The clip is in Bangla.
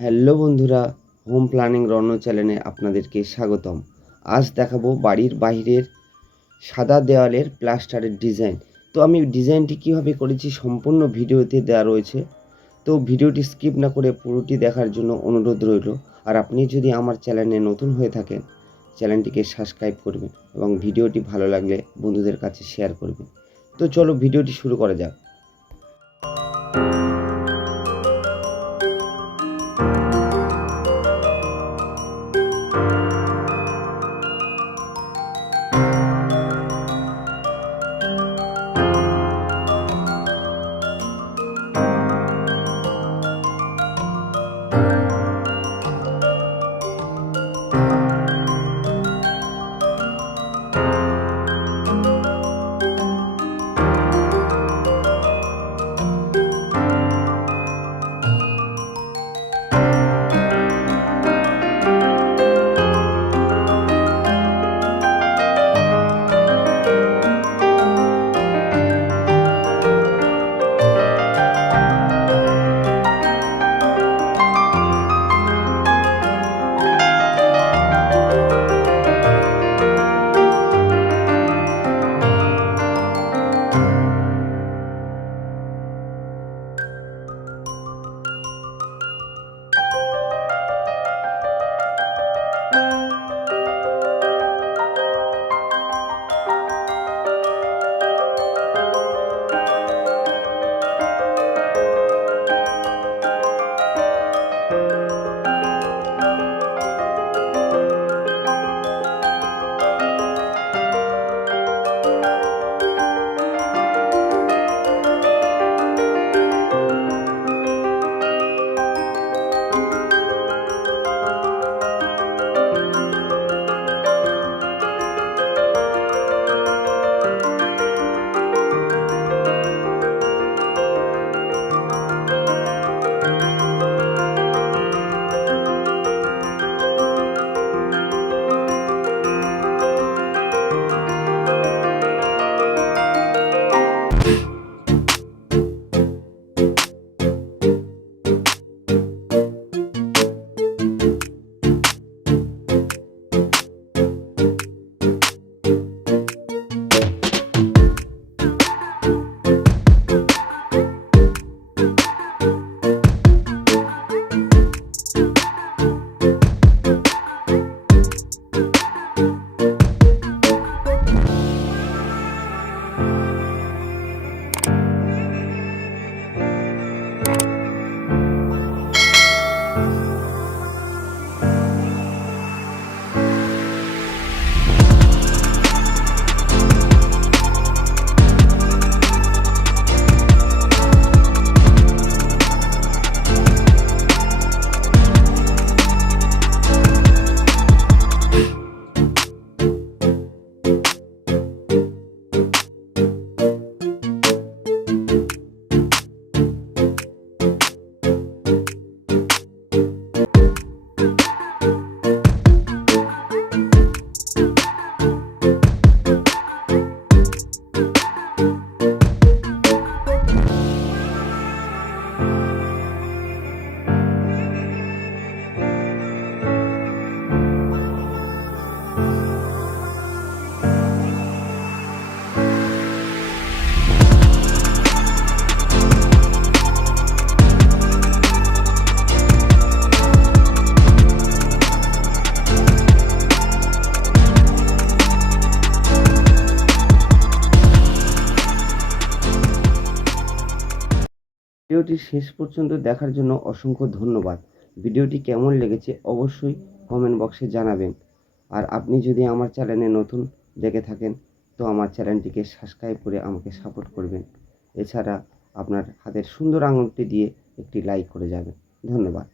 হ্যালো বন্ধুরা হোম প্ল্যানিং রণ চ্যানেলে আপনাদেরকে স্বাগতম। আজ দেখাবো বাড়ির বাইরের সাদা দেওয়ালের প্লাস্টারের ডিজাইন। তো আমি ডিজাইনটি কীভাবে করেছি সম্পূর্ণ ভিডিওতে দেওয়া রয়েছে। তো ভিডিওটি স্কিপ না করে পুরোটি দেখার জন্য অনুরোধ রইল। আর আপনি যদি আমার চ্যানেলে নতুন হয়ে থাকেন, চ্যানেলটিকে সাবস্ক্রাইব করবেন এবং ভিডিওটি ভালো লাগলে বন্ধুদের কাছে শেয়ার করবেন। তো চলো ভিডিওটি শুরু করা যাক। ভিডিওটি শেষ পর্যন্ত দেখার জন্য অসংখ্য ধন্যবাদ। ভিডিওটি কেমন লেগেছে অবশ্যই কমেন্ট বক্সে জানাবেন। আর আপনি যদি আমার চ্যানেলে নতুন দেখে থাকেন, তো আমার চ্যানেলটিকে সাবস্ক্রাইব করে আমাকে সাপোর্ট করবেন। এছাড়া আপনার হাতের সুন্দর আঙুলটি দিয়ে একটি লাইক করে যাবেন। ধন্যবাদ।